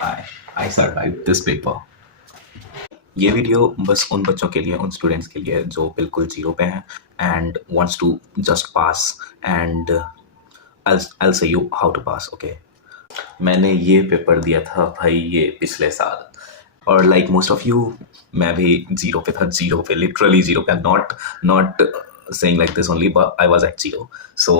I I survived this paper. ये वीडियो बस उन बच्चों के लिए, उन स्टूडेंट्स के लिए जो बिल्कुल जीरो पे हैं and wants to just pass and I'll say you how to pass, okay? मैंने ये पेपर दिया था भाई ये पिछले साल और लाइक मोस्ट ऑफ यू मैं भी जीरो पे था, zero pay, literally zero pay, not saying like this only, but I was at zero. So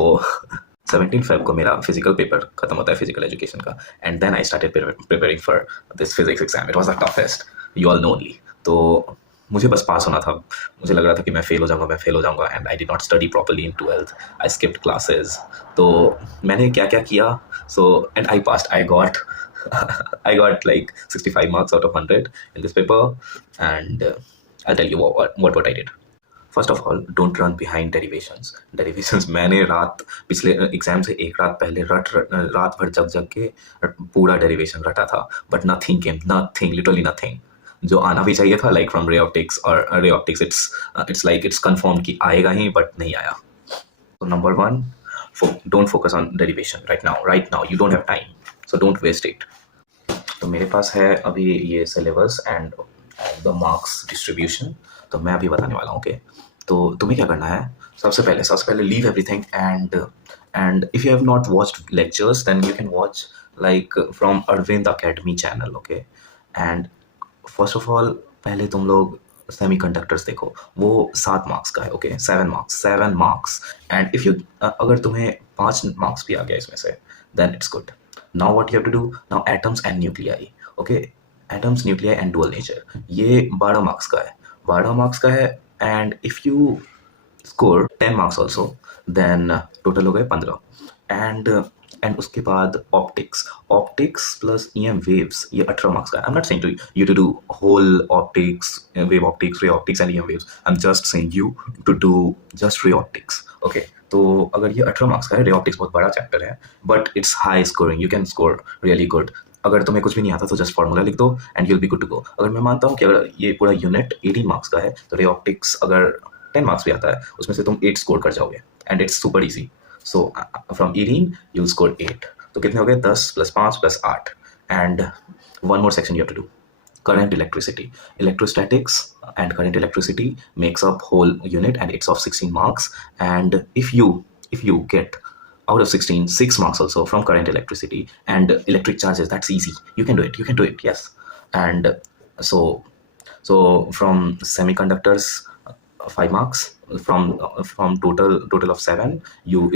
17 Feb को मेरा फिजिकल पेपर खत्म होता है, फिजिकल एजुकेशन का, and then I started preparing for this physics exam. It was the toughest, you all know only. तो मुझे बस पास होना था. मुझे लग रहा था कि मैं फेल हो जाऊंगा and I did not study properly in 12th. I skipped classes. तो मैंने क्या क्या किया, so and I passed. I got like 65 marks out of 100 in this paper, and I'll tell you what I did. First of all, don't run behind derivations. मैंने पिछले एग्जाम से एक रात पहले रात भर जग के पूरा डेरिवेशन रटा था, बट नथिंग, लिटरली नथिंग. जो आना भी चाहिए था लाइक फ्रॉम रे ऑप्टिक्स, और रे ऑप्टिक्स इट्स कंफर्म कि आएगा ही, बट नहीं आया. तो number one, don't focus on derivation right now. You don't have time, so don't waste it. तो मेरे पास है अभी ये syllabus and the marks distribution. तो मैं अभी बताने वाला हूँ, ओके? तो तुम्हें क्या करना है, सबसे पहले leave everything and if you have not watched lectures then you can watch like from Arvind academy channel, okay? And first of all पहले तुम लोग सेमी कंडक्टर्स देखो, वो 7 मार्क्स का है, okay? 7 marks. And if you अगर तुम्हें 5 मार्क्स भी आ गया इसमें से, then it's good. Now what you have to do, now atoms and nuclei, okay? Atoms, nuclei and dual nature, ये 12 मार्क्स का है. 12 मार्क्स का है. And if you score 10 marks also, then total हो गए 15. एंड उसके बाद ऑप्टिक्स प्लस EM वेव्स, ये 18 मार्क्स का है. I am not saying to you to do whole optics, wave optics, ray optics and EM waves. I am just saying you to do just ray optics, okay? तो अगर ये 18 marks का है, ray optics बहुत बड़ा चैप्टर है, but it's high scoring, you can score really good. अगर तुम्हें कुछ भी नहीं आता तो जस्ट फार्मूला लिख दो and you'll be good to go. अगर मैं मानता हूँ कि अगर ये पूरा यूनिट 18 मार्क्स का है, तो रे ऑप्टिक्स अगर 10 मार्क्स भी आता है, उसमें से तुम 8 स्कोर कर जाओगे and it's super easy. So from 18 you'll score 8. तो कितने हो गए? 10 + 5 + 8. And one more section you have to do, current electricity. Electrostatics and current electricity makes up whole unit and it's of 16 marks. And if you get out of 16 6 marks also from current electricity and electric charges, that's easy. You can do it, yes. And so from semiconductors, 5 marks. From total of 7,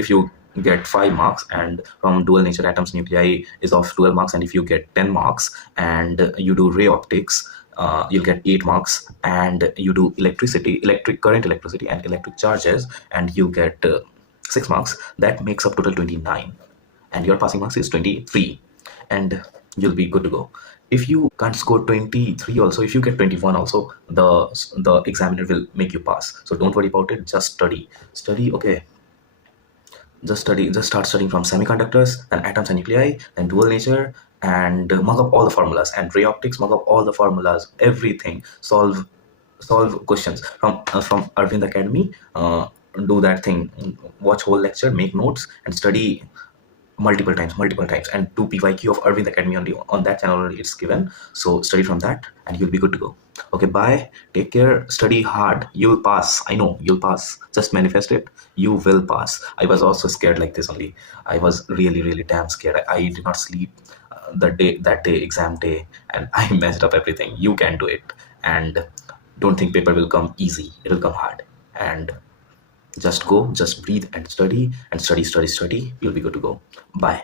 if you get 5 marks, and from dual nature atoms nuclei is of 12 marks, and if you get 10 marks and you do ray optics, you'll get 8 marks. And you do current electricity and electric charges, and you get 6 marks. That makes up total 29, and your passing marks is 23, and you'll be good to go. If you can't score 23 also, if you get 21 also, the examiner will make you pass. So don't worry about it, just study, okay? Just start studying from semiconductors, then atoms and nuclei, then dual nature, and mug up all the formulas. And ray optics, mug up all the formulas, everything. Solve questions from Arvind Academy. Do that thing, watch whole lecture, make notes, and study multiple times, and do PYQ of Arvind Academy only. On that channel only it's given. So study from that and you'll be good to go. Okay, bye, take care, study hard, you'll pass. I know you'll pass, just manifest it, you will pass. I was also scared like this only. I was really damn scared. I did not sleep that day, exam day, and I messed up everything. You can do it, and don't think paper will come easy, it will come hard. And just go, just breathe and study, you'll be good to go. Bye.